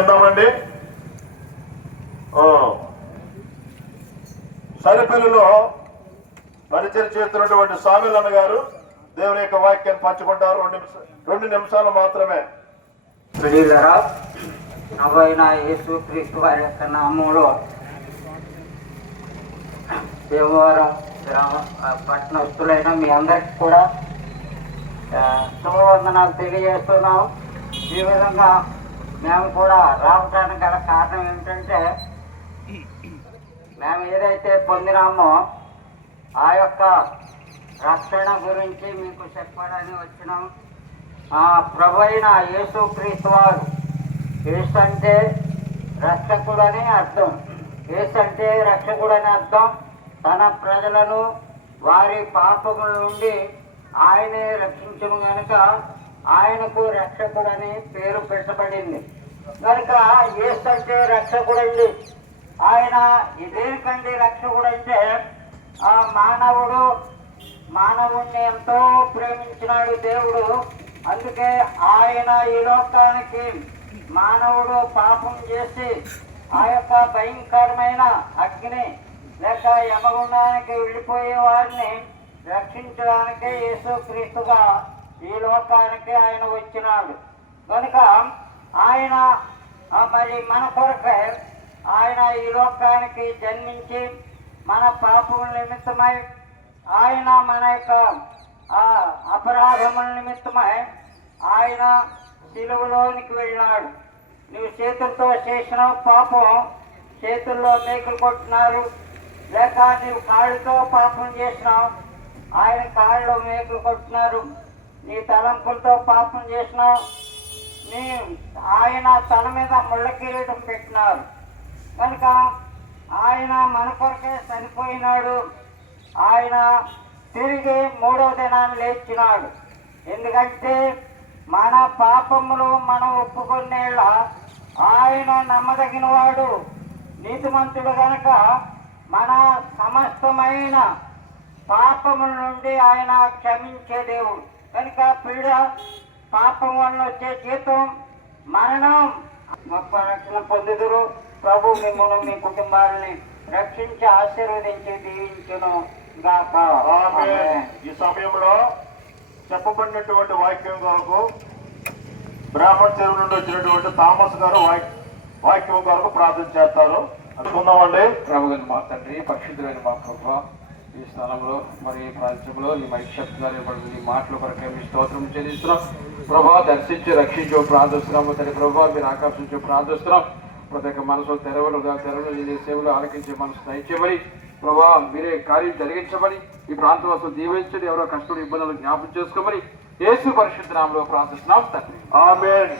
ఎందామండి. సరిపల్లిలో పరిచయం చేస్తున్నటువంటి స్వామిలన్న గారు దేవుని యొక్క వాక్యాన్ని పంచుకుంటారు. 2 నిమిషాలు మాత్రమే. నవైన యేసు క్రీస్తు వారి యొక్క నామంలో దేవవరం గ్రామ పట్టణస్తులైన మీ అందరికీ కూడా శుభవందనాలు తెలియజేస్తున్నాం. ఈ విధంగా మేము కూడా రావడానికి గల కారణం ఏమిటంటే, మేము ఏదైతే పొందినామో ఆ యొక్క రక్షణ గురించి మీకు చెప్పడానికి వచ్చినాం. ప్రభు అయిన యేసు క్రీస్తు వారు, యేసు అంటే రక్షకుడని అర్థం. యేసు అంటే రక్షకుడని అర్థం. తన ప్రజలను వారి పాపముల నుండి ఆయనే రక్షించును కనుక ఆయనకు రక్షకుడని పేరు పెట్టబడింది. కనుక యేసు అంటే రక్షకుడండి. ఆయన దేనికండి రక్షకుడంటే, ఆ మానవుణ్ణి ఎంతో ప్రేమించినాడు దేవుడు. అందుకే ఆయన ఈ లోకానికి మానవుడు పాపం చేసి ఆ యొక్క భయంకరమైన అగ్ని లేక యమగుండానికి వెళ్ళిపోయే వారిని రక్షించడానికే యేసు క్రీస్తుగా ఈ లోకానికి ఆయన వచ్చినాడు. కనుక ఆయన మరి మన కొరకే ఆయన ఈ లోకానికి జన్మించి మన పాపముల నిమిత్తమై ఆయన మన యొక్క అపరాధముల నిమిత్తమై ఆయన సిలువలోనికి వెళ్ళినాడు. నువ్వు చేతులతో చేసిన పాపం చేతుల్లో మేకులు కొట్టినారు, లేక నీవు కాళ్ళతో పాపం చేసినావు, ఆయన కాళ్ళలో మేకులు కొట్టినారు. నీ తలంపులతో పాపం చేసినావు, ఆయన తల మీద ముళ్ళ కిరీటం పెట్టినారు. కనుక ఆయన మన కొరకే చనిపోయినాడు. ఆయన తిరిగి 3వ దినాన్ని లేచినాడు. ఎందుకంటే మన పాపములు మనం ఒప్పుకునేలా ఆయన నమ్మదగిన వాడు, నీతిమంతుడు. కనుక మన సమస్తమైన పాపముల నుండి ఆయన క్షమించే దేవుడు. కనుక పాపం వల్ల వచ్చే జీతం మరణం. గొప్ప రక్షణ పొందుదురు. ప్రభు మిమ్మల్ని మీ కుటుంబాలని రక్షించి ఆశీర్వదించి దీవించును గాక. ఈ సమయంలో చెప్పబడినటువంటి వాక్యం కొరకు బ్రాహ్మణ చెరువు నుండి వచ్చినటువంటి థామస్ గారు వాక్యం కొరకు ప్రార్థన చేస్తారు. అనుకుందామండి. ప్రభు మా తండ్రి, పరిశుద్ధులైన మా ప్రభు, ఈ స్థలంలో మరి ఈ ప్రాంతంలో ఈ మైక్షబ్దాలు ఈ మాటల కొరకే మీ స్తోత్రం చెల్లిస్తున్నాం. ప్రభా, దర్శించి రక్షించు ప్రార్థిస్తున్నాము. తల్లి ప్రభావ మీరు ఆకర్షించు ప్రార్థిస్తున్నాం. ప్రతి ఒక్క మనసు తెరవలు నీ సేవలు ఆలకించే మనసు దయచేయమని ప్రభా, మీరే కార్యం జరిగించమని, ఈ ప్రాంతం అసలు దీవించండి. ఎవరో కష్టం ఇబ్బందులు జ్ఞాపకం చేసుకోమని యేసు పరిశుద్ధ నామములో ప్రార్థిస్తున్నాం తండ్రి. ఆమేన్.